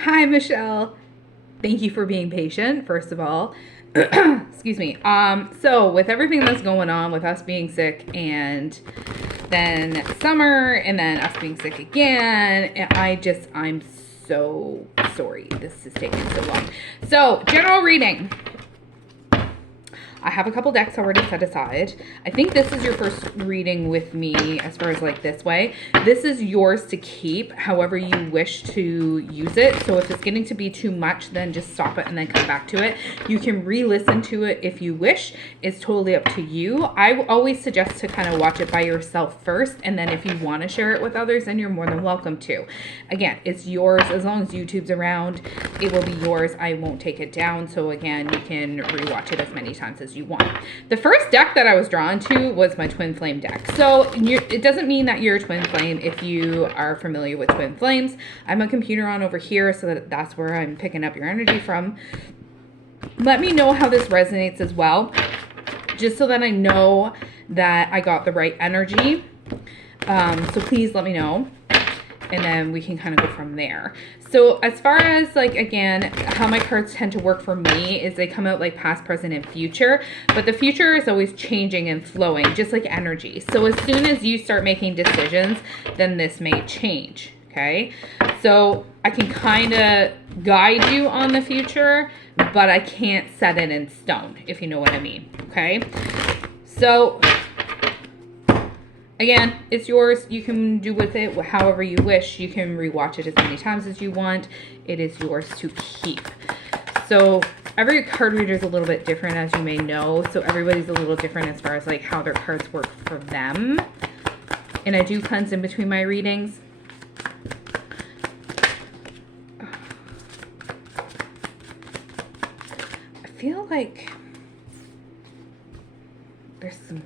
Hi, Michelle. Thank you for being patient, first of all. Excuse me. So with everything that's going on with us being sick and then summer and then us being sick again, I'm so sorry this is taking so long. So, general reading. I have a couple decks already set aside. I think this is your first reading with me as far as like this way. This is yours to keep however you wish to use it. So if it's getting to be too much, then just stop it and then come back to it. You can re-listen to it if you wish. It's totally up to you. I always suggest to kind of watch it by yourself first, and then if you want to share it with others, then you're more than welcome to. Again, it's yours. As long as YouTube's around, it will be yours. I won't take it down. So again, you can rewatch it as many times as you want. The first deck that I was drawn to was my Twin Flame deck. So it doesn't mean that you're a Twin Flame if you are familiar with Twin Flames. I'm a computer on over here, so that's where I'm picking up your energy from. Let me know how this resonates as well, just so that I know that I got the right energy. So please let me know, and then we can kind of go from there. So as far as like, again, how my cards tend to work for me is they come out like past, present, and future, but the future is always changing and flowing, just like energy. So as soon as you start making decisions, then this may change, okay? So I can kind of guide you on the future, but I can't set it in stone, if you know what I mean, okay? So again, it's yours. You can do with it however you wish. You can rewatch it as many times as you want. It is yours to keep. So every card reader is a little bit different, as you may know. So everybody's a little different as far as like how their cards work for them. And I do cleanse in between my readings. I feel like there's some...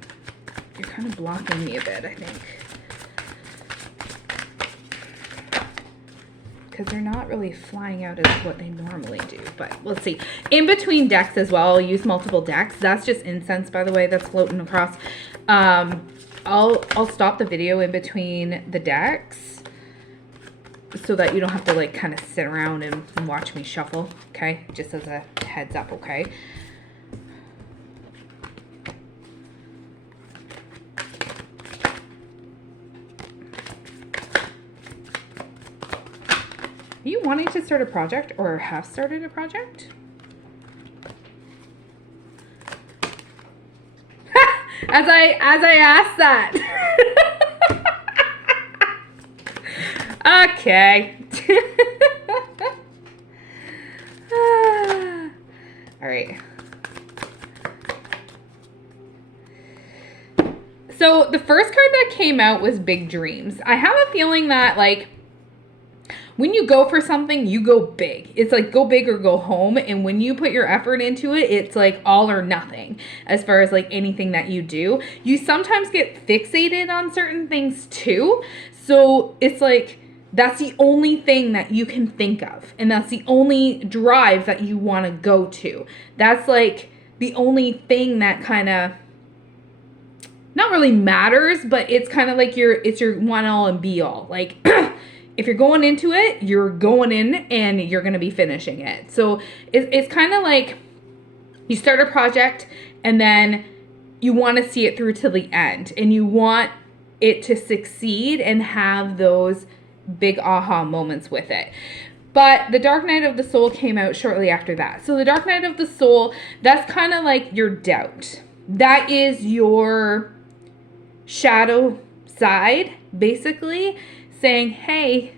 You're kind of blocking me a bit, I think. Because they're not really flying out as what they normally do. But let's see. In between decks as well, I'll use multiple decks. That's just incense, by the way, that's floating across. I'll stop the video in between the decks so that you don't have to like kind of sit around and watch me shuffle, okay? Just as a heads up, okay? Are you wanting to start a project or have started a project? as I asked that. Okay. All right. So the first card that came out was Big Dreams. I have a feeling that like when you go for something, you go big. It's like go big or go home. And when you put your effort into it, it's like all or nothing as far as like anything that you do. You sometimes get fixated on certain things too. So it's like that's the only thing that you can think of. And that's the only drive that you want to go to. That's like the only thing that kind of not really matters, but it's kind of like it's your one all and be all. Like if you're going into it, you're going in and you're going to be finishing it. So it's kind of like you start a project and then you want to see it through to the end and you want it to succeed and have those big aha moments with it. But the Dark Night of the Soul came out shortly after that. So the Dark Night of the Soul, that's kind of like your doubt. That is your shadow side, basically, saying, hey,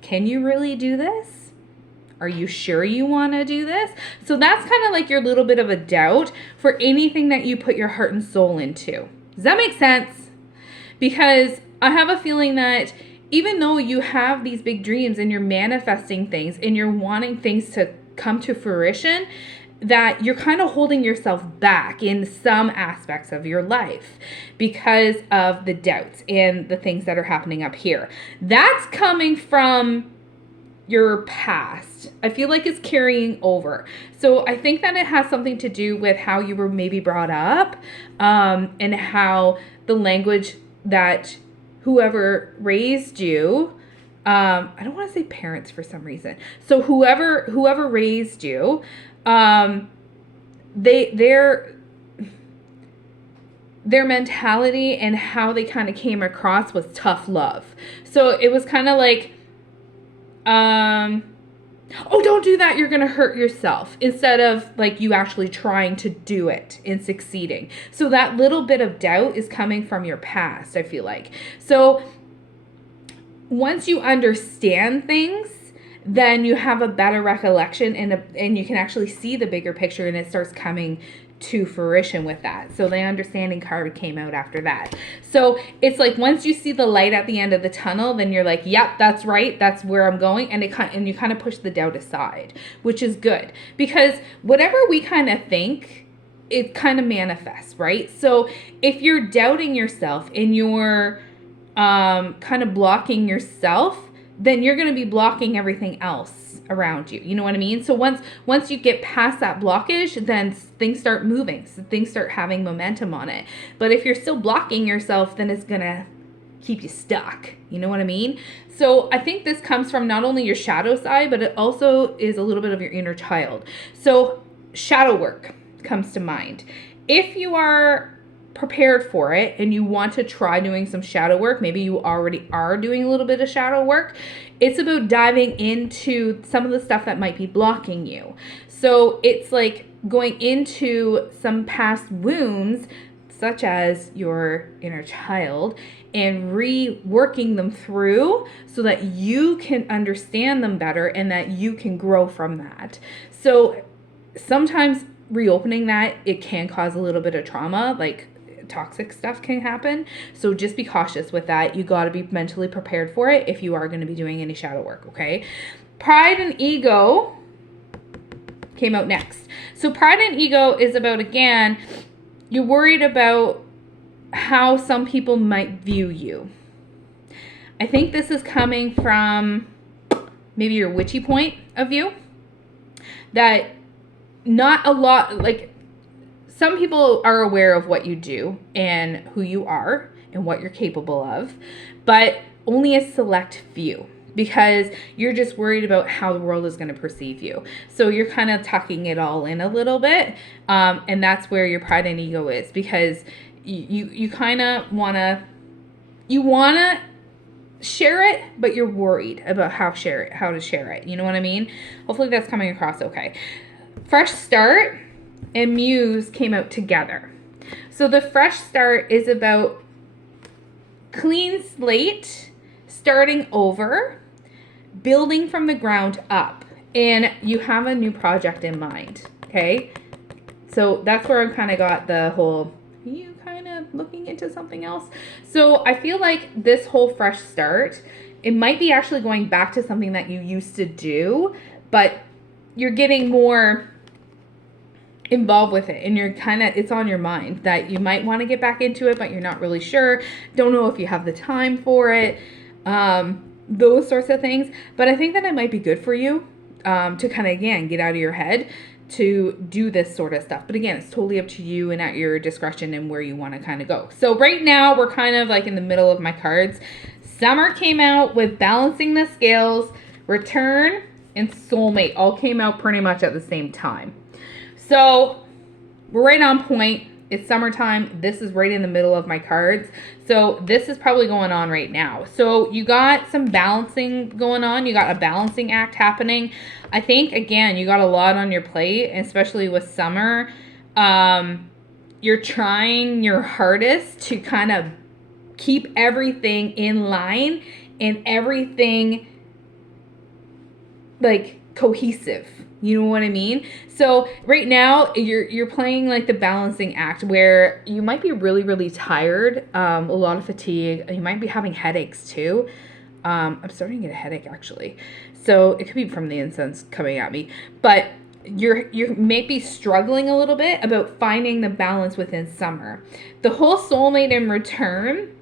can you really do this? Are you sure you want to do this? So that's kind of like your little bit of a doubt for anything that you put your heart and soul into. Does that make sense? Because I have a feeling that even though you have these big dreams and you're manifesting things and you're wanting things to come to fruition, that you're kind of holding yourself back in some aspects of your life because of the doubts and the things that are happening up here. That's coming from your past. I feel like it's carrying over. So I think that it has something to do with how you were maybe brought up, and how the language that whoever raised you I don't want to say parents for some reason. So whoever raised you, their mentality and how they kind of came across was tough love. So it was kind of like, oh, don't do that, you're gonna hurt yourself, instead of like you actually trying to do it and succeeding. So that little bit of doubt is coming from your past, I feel like. So once you understand things, then you have a better recollection, and you can actually see the bigger picture, and it starts coming to fruition with that. So the understanding card came out after that. So it's like once you see the light at the end of the tunnel, then you're like, yep, that's right, that's where I'm going, and you kind of push the doubt aside, which is good, because whatever we kind of think, it kind of manifests, right? So if you're doubting yourself and you're kind of blocking yourself, then you're going to be blocking everything else around you. You know what I mean? So once you get past that blockage, then things start moving. So things start having momentum on it. But if you're still blocking yourself, then it's going to keep you stuck. You know what I mean? So I think this comes from not only your shadow side, but it also is a little bit of your inner child. So shadow work comes to mind. If you are prepared for it and you want to try doing some shadow work, maybe you already are doing a little bit of shadow work, it's about diving into some of the stuff that might be blocking you. So it's like going into some past wounds, such as your inner child, and reworking them through so that you can understand them better and that you can grow from that. So sometimes reopening that, it can cause a little bit of trauma, like toxic stuff can happen. So just be cautious with that. You got to be mentally prepared for it if you are going to be doing any shadow work, okay? Pride and ego came out next. So pride and ego is about, again, you're worried about how some people might view you. I think this is coming from maybe your witchy point of view, that not a lot, like, some people are aware of what you do and who you are and what you're capable of, but only a select few, because you're just worried about how the world is going to perceive you. So you're kind of tucking it all in a little bit, and that's where your pride and ego is, because you kind of want to share it, but you're worried about how to share it. You know what I mean? Hopefully that's coming across okay. Fresh start and Muse came out together. So the fresh start is about clean slate, starting over, building from the ground up, and you have a new project in mind, okay? So that's where I kind of got the whole, you kind of looking into something else. So I feel like this whole fresh start, it might be actually going back to something that you used to do, but you're getting more involved with it, and you're kind of, it's on your mind that you might want to get back into it, but you're not really sure, don't know if you have the time for it, those sorts of things. But I think that it might be good for you to kind of, again, get out of your head to do this sort of stuff. But again, it's totally up to you and at your discretion and where you want to kind of go. So right now we're kind of like in the middle of my cards. Summer came out with Balancing the Scales, Return, and Soulmate all came out pretty much at the same time. So we're right on point. It's summertime. This is right in the middle of my cards. So this is probably going on right now. So you got some balancing going on. You got a balancing act happening. I think, again, you got a lot on your plate, especially with summer. You're trying your hardest to kind of keep everything in line and everything like cohesive. You know what I mean? So right now you're playing like the balancing act where you might be really, really tired, a lot of fatigue. You might be having headaches too. I'm starting to get a headache actually. So it could be from the incense coming at me, but you may be struggling a little bit about finding the balance within summer. The whole soulmate in return,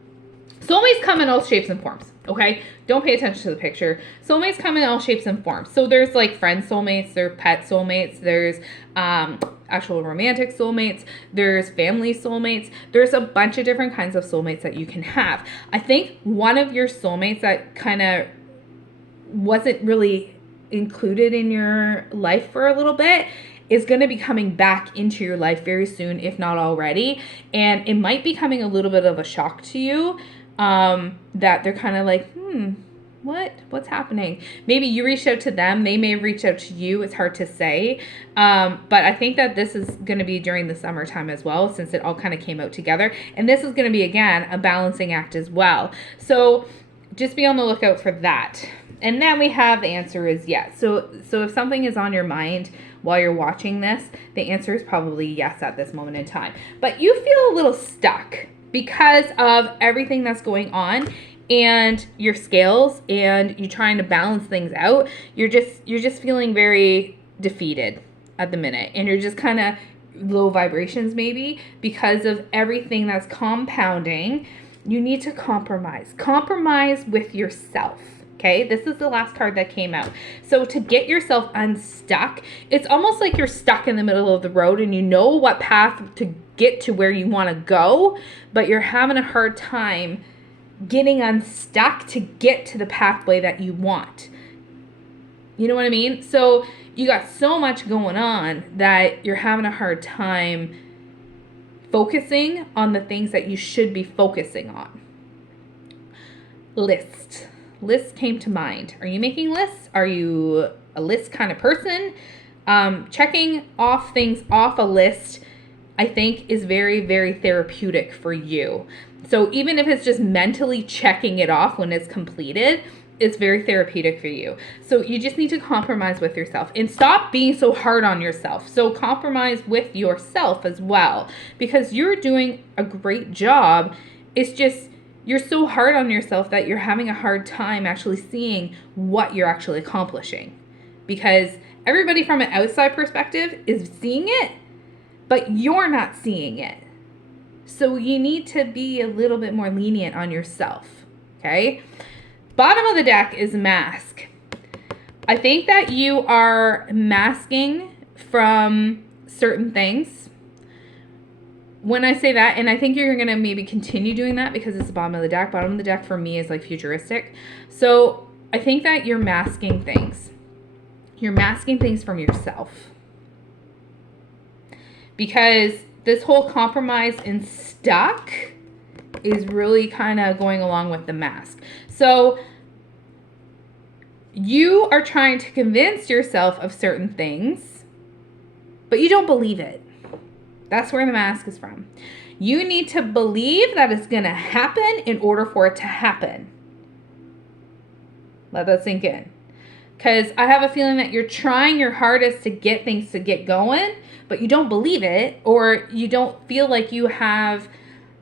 soulmates come in all shapes and forms. Okay, don't pay attention to the picture. Soulmates come in all shapes and forms. So there's like friend soulmates, there's pet soulmates, there's actual romantic soulmates, there's family soulmates. There's a bunch of different kinds of soulmates that you can have. I think one of your soulmates that kind of wasn't really included in your life for a little bit is going to be coming back into your life very soon, if not already. And it might be coming a little bit of a shock to you, that they're kind of like, what's happening? Maybe you reached out to them. They may have reached out to you. It's hard to say. But I think that this is going to be during the summertime as well, since it all kind of came out together. And this is going to be, again, a balancing act as well. So just be on the lookout for that. And then we have the answer is yes. So if something is on your mind while you're watching this, the answer is probably yes at this moment in time. But you feel a little stuck because of everything that's going on and your scales, and you trying to balance things out. You're just feeling very defeated at the minute, and you're just kind of low vibrations maybe because of everything that's compounding. You need to compromise with yourself. Okay, this is the last card that came out. So to get yourself unstuck, it's almost like you're stuck in the middle of the road and you know what path to get to where you want to go, but you're having a hard time getting unstuck to get to the pathway that you want. You know what I mean? So you got so much going on that you're having a hard time focusing on the things that you should be focusing on. Lists came to mind. Are you making lists? Are you a list kind of person? Checking off things off a list, I think, is very, very therapeutic for you. So even if it's just mentally checking it off when it's completed, it's very therapeutic for you. So you just need to compromise with yourself and stop being so hard on yourself. So compromise with yourself as well, because you're doing a great job. It's just you're so hard on yourself that you're having a hard time actually seeing what you're actually accomplishing, because everybody from an outside perspective is seeing it, but you're not seeing it. So you need to be a little bit more lenient on yourself, okay? Bottom of the deck is mask. I think that you are masking from certain things. When I say that, and I think you're going to maybe continue doing that because it's the bottom of the deck. Bottom of the deck for me is like futuristic. So I think that you're masking things. You're masking things from yourself. Because this whole compromise and stuck is really kind of going along with the mask. So you are trying to convince yourself of certain things, but you don't believe it. That's where the mask is from. You need to believe that it's going to happen in order for it to happen. Let that sink in. Because I have a feeling that you're trying your hardest to get things to get going, but you don't believe it, or you don't feel like you have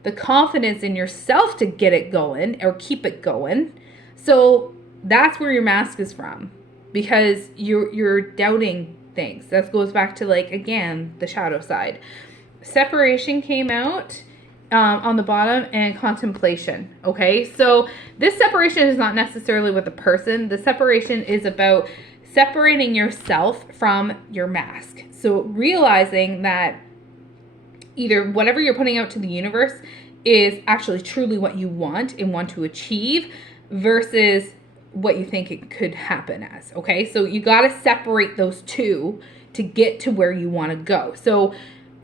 the confidence in yourself to get it going or keep it going. So that's where your mask is from, because you're doubting things. That goes back to, like, again, the shadow side. Separation came out on the bottom, and contemplation. Okay, so this separation is not necessarily with the person. The separation is about separating yourself from your mask. So realizing that either whatever you're putting out to the universe is actually truly what you want and want to achieve versus what you think it could happen as. Okay, so you got to separate those two to get to where you want to go. So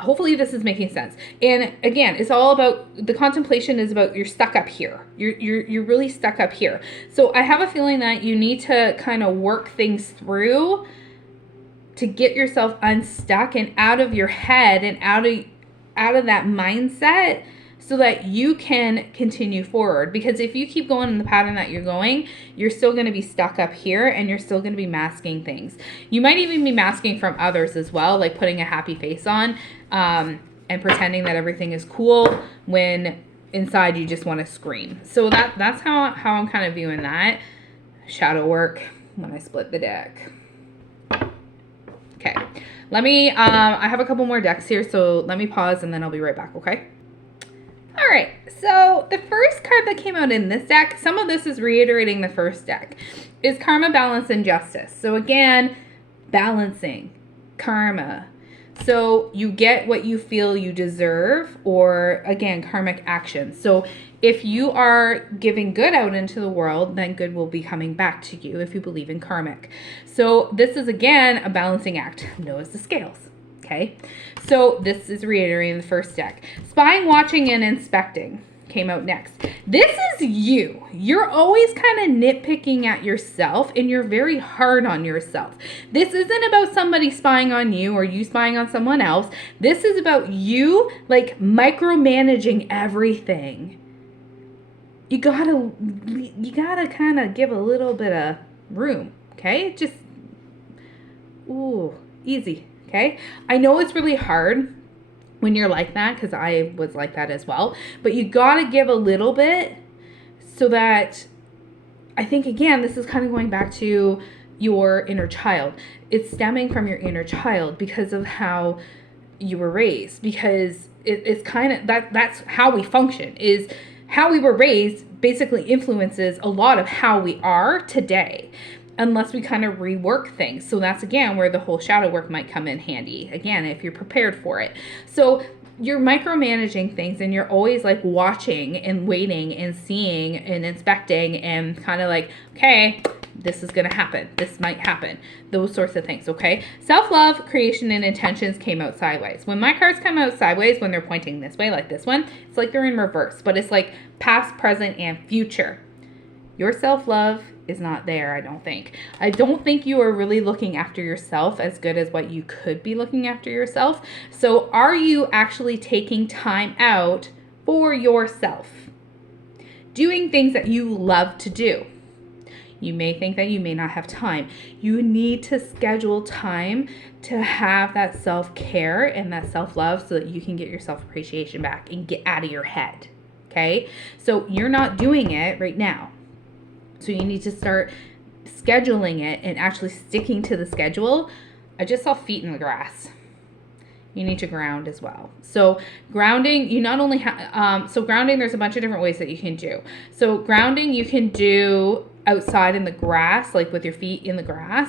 hopefully this is making sense. And again, it's all about, the contemplation is about, you're stuck up here. You're really stuck up here. So I have a feeling that you need to kind of work things through to get yourself unstuck and out of your head and out of that mindset, so that you can continue forward. Because if you keep going in the pattern that you're going, you're still going to be stuck up here, and you're still going to be masking things. You might even be masking from others as well, like putting a happy face on and pretending that everything is cool when inside you just want to scream. So that's how I'm kind of viewing that. Shadow work when I split the deck. Okay, let me, I have a couple more decks here, so let me pause and then I'll be right back, okay? All right, so the first card that came out in this deck, some of this is reiterating the first deck, is Karma, Balance, and Justice. So again, balancing, karma. So you get what you feel you deserve, or again, karmic action. So if you are giving good out into the world, then good will be coming back to you if you believe in karmic. So this is again a balancing act. Notice the scales. Okay, so this is reiterating the first deck. Spying, watching, and inspecting came out next. This is you. You're always kind of nitpicking at yourself, and you're very hard on yourself. This isn't about somebody spying on you or you spying on someone else. This is about you like micromanaging everything. You gotta kind of give a little bit of room, okay? Just, ooh, easy. Okay, I know it's really hard when you're like that, because I was like that as well, but you gotta give a little bit, so that, I think again, this is kind of going back to your inner child. It's stemming from your inner child because of how you were raised, because it's kind of that's how we function, is how we were raised basically influences a lot of how we are today, unless we kind of rework things. So that's again where the whole shadow work might come in handy, again, if you're prepared for it. So you're micromanaging things, and you're always like watching and waiting and seeing and inspecting and kind of like, okay, this is going to happen. This might happen. Those sorts of things, okay? Self-love, creation, and intentions came out sideways. When my cards come out sideways, when they're pointing this way, like this one, it's like they're in reverse, but it's like past, present, and future. Your self-love is not there, I don't think. I don't think you are really looking after yourself as good as what you could be looking after yourself. So are you actually taking time out for yourself? Doing things that you love to do. You may think that you may not have time. You need to schedule time to have that self-care and that self-love so that you can get your self-appreciation back and get out of your head, okay? So you're not doing it right now. So you need to start scheduling it and actually sticking to the schedule. I just saw feet in the grass. You need to ground as well. So grounding, you not only have, grounding, there's a bunch of different ways that you can do. So grounding, you can do outside in the grass, like with your feet in the grass,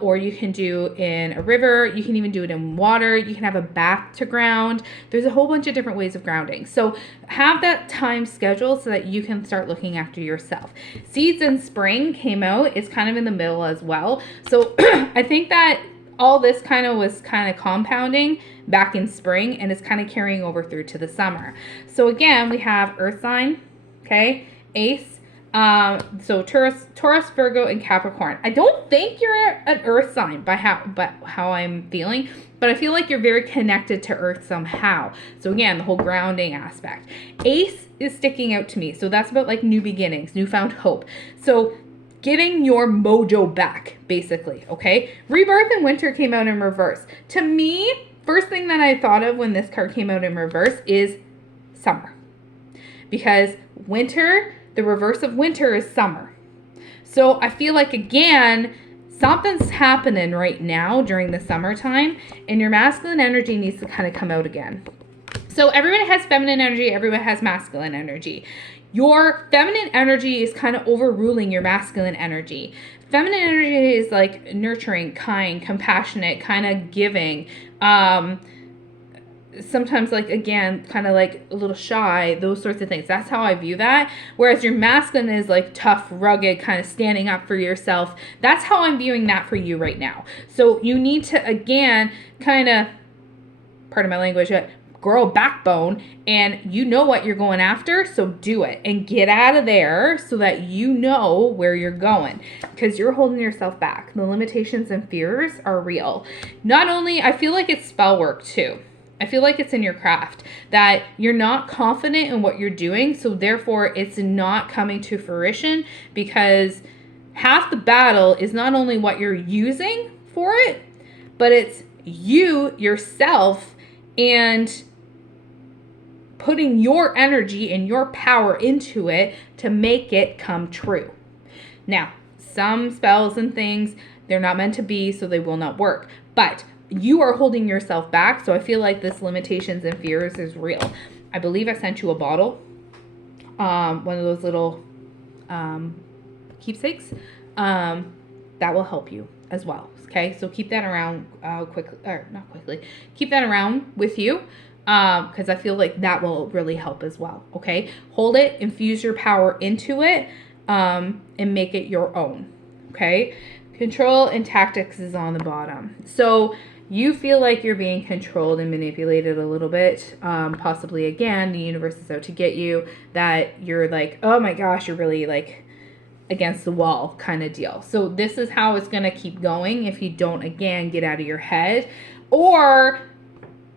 or you can do in a river. You can even do it in water. You can have a bath to ground. There's a whole bunch of different ways of grounding. So have that time scheduled so that you can start looking after yourself. Seeds in spring came out. It's kind of in the middle as well. So I think that all this was compounding back in spring, and it's kind of carrying over through to the summer. So again, we have Earth sign, okay, Ace. So Taurus, Virgo, and Capricorn. I don't think you're an Earth sign by how I'm feeling, but I feel like you're very connected to Earth somehow. So again, the whole grounding aspect. Ace is sticking out to me. So that's about like new beginnings, newfound hope. So getting your mojo back, basically, okay? Rebirth and Winter came out in reverse. To me, first thing that I thought of when this card came out in reverse is summer. Because winter, the reverse of winter is summer. So I feel like, again, something's happening right now during the summertime, and your masculine energy needs to kind of come out again. So everyone has feminine energy, everyone has masculine energy. Your feminine energy is kind of overruling your masculine energy. Feminine energy is like nurturing, kind, compassionate, kind of giving. Sometimes, like, again, kind of like a little shy, those sorts of things. That's how I view that. Whereas your masculine is like tough, rugged, kind of standing up for yourself. That's how I'm viewing that for you right now. So you need to, again, kind of, pardon my language, grow a backbone, and you know what you're going after, so do it and get out of there so that you know where you're going, because you're holding yourself back. The limitations and fears are real. Not only, I feel like it's spell work too. I feel like it's in your craft that you're not confident in what you're doing, so therefore it's not coming to fruition, because half the battle is not only what you're using for it, but it's you yourself and putting your energy and your power into it to make it come true. Now, some spells and things, they're not meant to be, so they will not work. But you are holding yourself back, so I feel like this limitations and fears is real. I believe I sent you a bottle, one of those little keepsakes. That will help you as well. Okay, so keep that around keep that around with you. because I feel like that will really help as well. Okay, hold it, infuse your power into it, and make it your own. Okay, control and tactics is on the bottom. So you feel like you're being controlled and manipulated a little bit. Possibly, again, the universe is out to get you, that you're like, oh my gosh, you're really like against the wall kind of deal. So this is how it's going to keep going if you don't, again, get out of your head. Or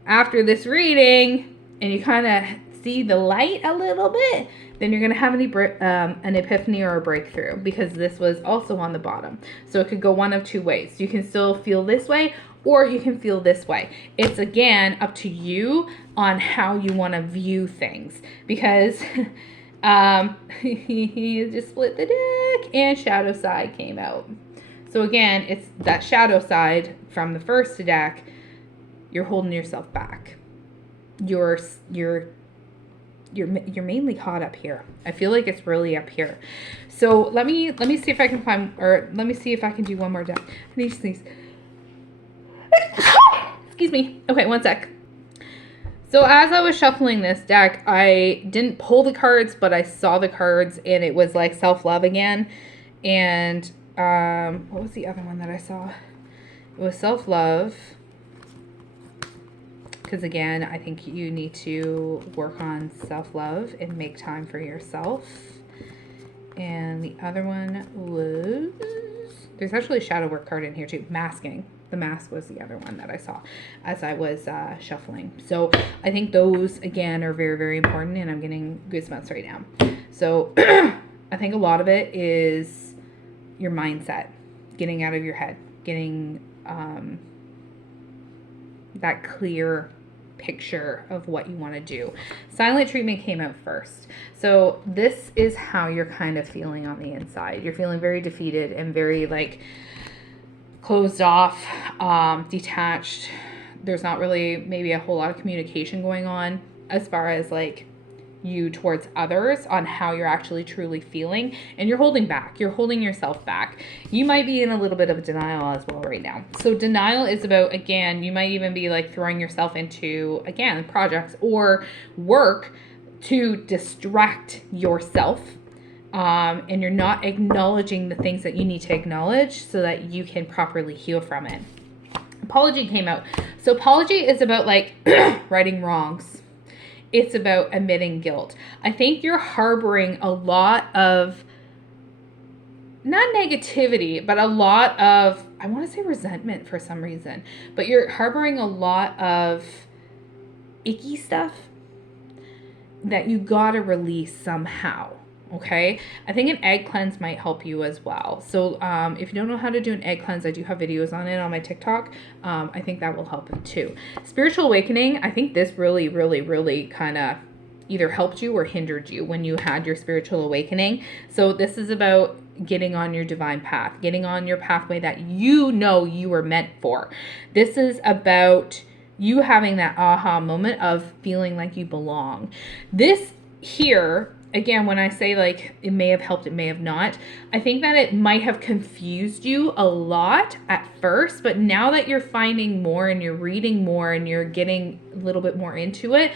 after this reading and you kind of see the light a little bit, then you're going to have an epiphany or a breakthrough, because this was also on the bottom. So it could go one of two ways. You can still feel this way, or you can feel this way. It's, again, up to you on how you want to view things, because he just split the deck and shadow side came out. So again, it's that shadow side from the first deck. You're holding yourself back. You're mainly caught up here. I feel like it's really up here. So let me see if I can find, or let me see if I can do one more deck. I need to sneeze. Excuse me. Okay, one sec. So as I was shuffling this deck, I didn't pull the cards, but I saw the cards, and it was like self-love again. And what was the other one that I saw? It was self-love. Because again, I think you need to work on self-love and make time for yourself. And the other one was, there's actually a shadow work card in here too, masking. The mask was the other one that I saw as I was shuffling. So I think those, again, are very, very important, and I'm getting goosebumps right now. So I think a lot of it is your mindset, getting out of your head, getting that clear picture of what you want to do. Silent treatment came out first. So this is how you're kind of feeling on the inside. You're feeling very defeated and very like closed off, detached. There's not really maybe a whole lot of communication going on as far as like you towards others on how you're actually truly feeling, and you're holding back. You're holding yourself back. You might be in a little bit of denial as well right now. So denial is about, again, you might even be like throwing yourself into, again, projects or work to distract yourself, and you're not acknowledging the things that you need to acknowledge so that you can properly heal from it. Apology came out. So apology is about like righting wrongs. It's about admitting guilt. I think you're harboring a lot of, not negativity, but a lot of, I want to say resentment for some reason, but you're harboring a lot of icky stuff that you gotta release somehow. Okay, I think an egg cleanse might help you as well. So if you don't know how to do an egg cleanse, I do have videos on it on my TikTok. I think that will help you too. Spiritual awakening, I think this really, really, really kind of either helped you or hindered you when you had your spiritual awakening. So this is about getting on your divine path, getting on your pathway that you know you were meant for. This is about you having that aha moment of feeling like you belong. This here, again, when I say like it may have helped, it may have not, I think that it might have confused you a lot at first, but now that you're finding more and you're reading more and you're getting a little bit more into it,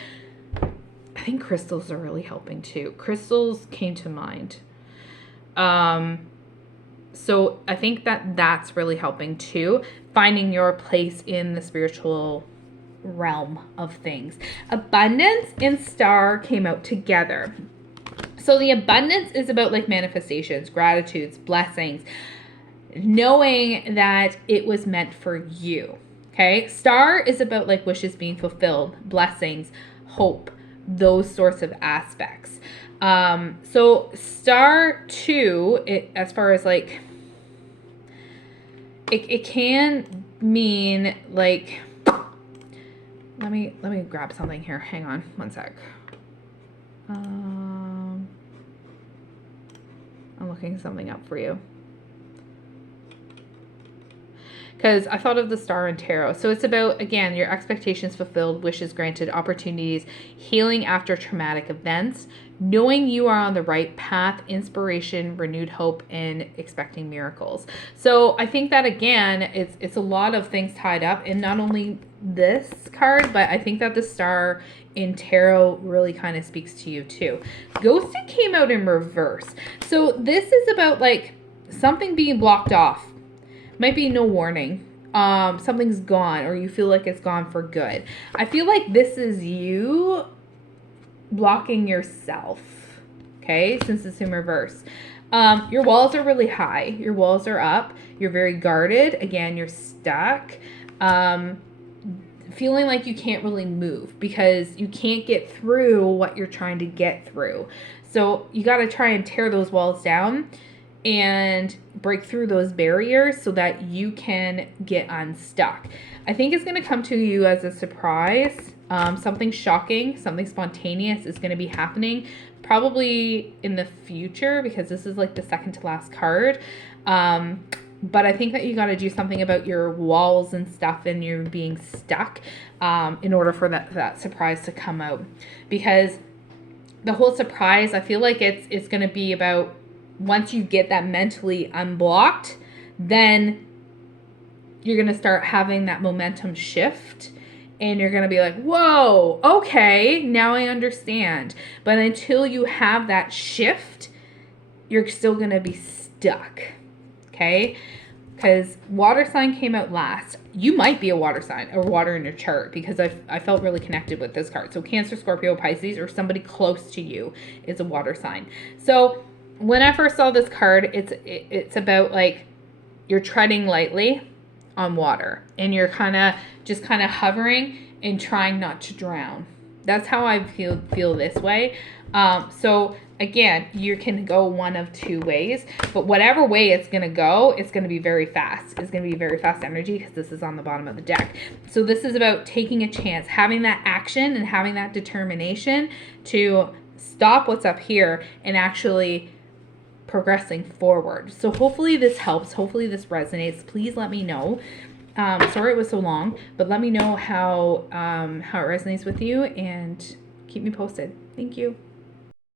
I think crystals are really helping too. Crystals came to mind. So I think that that's really helping too, finding your place in the spiritual realm of things. Abundance and Star came out together. So the abundance is about like manifestations, gratitudes, blessings, knowing that it was meant for you. Okay. Star is about like wishes being fulfilled, blessings, hope, those sorts of aspects. So Star 2, as far as like, it can mean like, let me grab something here. Hang on one sec. I'm looking something up for you. because I thought of the star in tarot. So it's about, again, your expectations fulfilled, wishes granted, opportunities, healing after traumatic events, knowing you are on the right path, inspiration, renewed hope, and expecting miracles. So I think that, again, it's a lot of things tied up in not only this card, but I think that the star in tarot really kind of speaks to you too. Ghosted came out in reverse. So this is about like something being blocked off. Might be no warning. Something's gone, or you feel like it's gone for good. I feel like this is you blocking yourself, okay, since it's in reverse. Your walls are really high. Your walls are up. You're very guarded. Again, you're stuck. Feeling like you can't really move because you can't get through what you're trying to get through. So you got to try and tear those walls down and break through those barriers so that you can get unstuck. I think it's going to come to you as a surprise. Something shocking, something spontaneous is going to be happening probably in the future, because this is like the second to last card. But I think that you got to do something about your walls and stuff, and you're being stuck in order for that surprise to come out. Because the whole surprise, I feel like it's going to be about, once you get that mentally unblocked, then you're going to start having that momentum shift. And you're going to be like, whoa, okay, now I understand. But until you have that shift, you're still going to be stuck, okay? Because water sign came out last. You might be a water sign or water in your chart, because I felt really connected with this card. So Cancer, Scorpio, Pisces, or somebody close to you is a water sign. So when I first saw this card, it's about like you're treading lightly on water, and you're just kind of hovering and trying not to drown. That's how I feel this way. So again, you can go one of two ways, but whatever way it's going to go, it's going to be very fast. It's going to be very fast energy, because this is on the bottom of the deck. So this is about taking a chance, having that action and having that determination to stop what's up here and actually progressing forward. So hopefully this helps. Hopefully this resonates. Please let me know. Sorry it was so long, but let me know how it resonates with you, and keep me posted. Thank you.